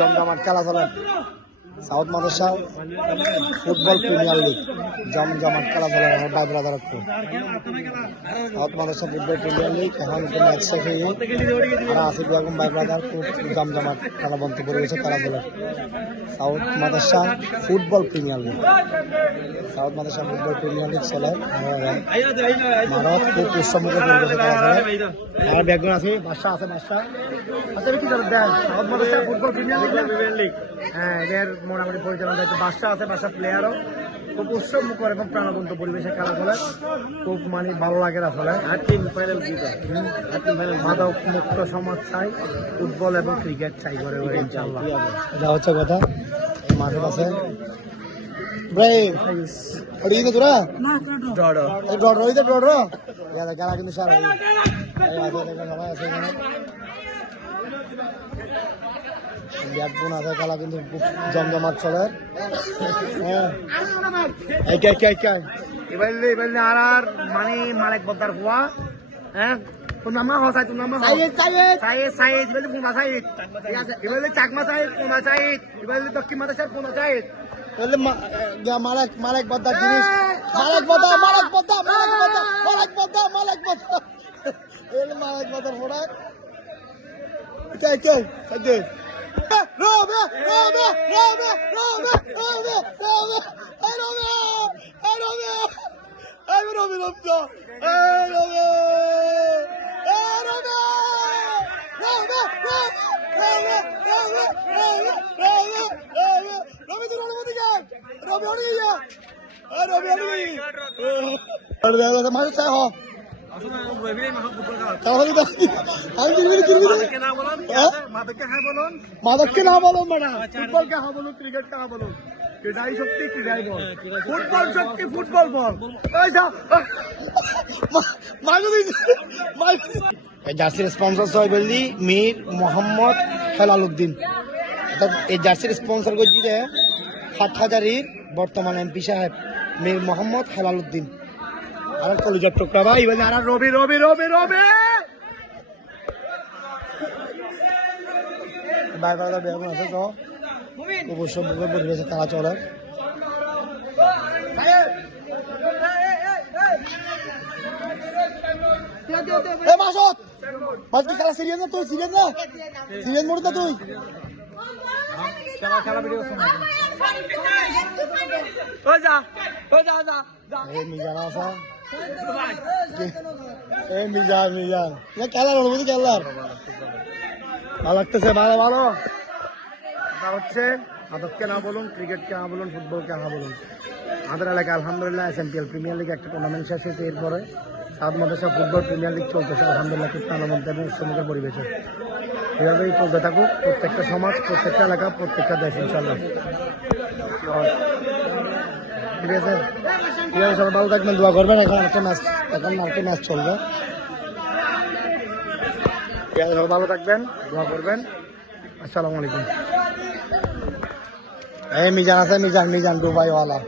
দমদমার চালাচালান south Madrasa football premier league জমজমাট খেলা চলে brother south Madrasa football premier league, এখন ম্যাচ শেষ হয়ে আর আসিফ বেগম ভাই ব্রাদার খুব জমজমাট খেলা বন্ধ পরিবেশে খেলা চলে south Madrasa football premier league. South Madrasa football premier league চলে, ভারত খুব উৎসমুখে পরিবেশে খেলা চলে ব্যাকগ্রাউন্ড আছে বাসা আছে বাসা আচ্ছা কি করে দেন south Madrasa football premier league হ্যাঁ মোটামুটি পরিচালনা দায়িত্ব বাসা আছে বাসার প্লেয়ারও খুব উৎসব মুখর এবং প্রাণবন্ত পরিবেশে খেলা ফলে খুব মানে ভালো লাগে না ফলে মাদক মুক্ত সমাজ চাই ফুটবল এবং ক্রিকেট চাই করে ইনশাল্লাহ এটা হচ্ছে কথা। মাঠের আছে ভাই ওদিকে তোরা? ওই তো ডড রা কিন্তু সারা। আছে সবাই ব্যাটবন আধা খেলা কিন্তু জমজমাট চলে। এবার এবার আর আর মানে মালিক বদার হ্যাঁ। মালিক bother take it, take it. ¡Roma! ¡Roma! ¡Roma! ¡Roma! ¡Roma! ¡Roma! ¡Ay, Romeo! ¡Ay, Romeo! ¡Ay, Romeo! ¡Ay, Romeo! ¡Ay, Romeo! ¡Roma! ¡Roma! ¡Roma! ¡Roma! ¡Roma! ¡Roma! ¡Romeo, tú no lo botigas! ¡Romeo, niña! ¡Ay, Romeo, niña! ¡Romeo, niña! ¡Romeo, niña! তাহলে আমি হ্যাঁ? মাদককে হ্যাঁ বলুন। মাদককে না বলো মানা ফুটবলকে হ্যাঁ বলুন ক্রিকেটকে হ্যাঁ বলুন। ক্রীড়াই শক্তি ক্রীড়াই বল। ফুটবল শক্তি ফুটবল বল। এই জার্সির স্পন্সর সবাই বললি মীর মোহাম্মদ হেলাল উদ্দিন অর্থাৎ এই জার্সির স্পন্সর করছি যে হাট হাজারির বর্তমান এমপি সাহেব মীর মোহাম্মদ হেলাল উদ্দিন আর কলিজার টুকরা ভাই বলে আর রবি রবি রবি রবি। ভাই ভাই বেগুন আছে তো অবশ্যই মুখে পরিবেশে তারা চলে। এ মাসত মাস কি খেলা সিরিয়াস না তুই? সিরিয়াস না? সিরিয়াস মোড না তুই? ওই যা ওই যা যা যা এ মিজান আছে। এ মিজান মিজান। এ খেলার অনুভূতি খেলার? ভালো লাগতেছে, ভালো ভালো। হচ্ছে মাদককে না বলুন, ক্রিকেটকে না বলুন, ফুটবলকে না বলুন। আমাদের এলাকায় আলহামদুলিল্লাহ এস এম প্রিমিয়ার লিগ একটা টুর্নামেন্ট শেষ হয়েছে। এরপরে সাত মাদ্রাসা ফুটবল প্রিমিয়ার লিগ চলতেছে। আলহামদুলিল্লাহ খুব প্রাণবন্ত এবং উৎসমুখের পরিবেশে। এভাবেই চলতে থাকুক। প্রত্যেকটা সমাজ, প্রত্যেকটা এলাকা, প্রত্যেকটা দেশ ইনশাল্লাহ ঠিক আছে? ঠিক ভালো থাকবেন, দোয়া করবেন। এখন একটা ম্যাচ এখন একটা ম্যাচ চলবে। ঠিক ভালো থাকবেন, দোয়া করবেন। আসসালামু আলাইকুম। এই মিজান আছে, মিজান মিজান দুবাইওয়ালা।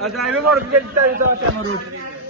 মাসুদ মাসুদ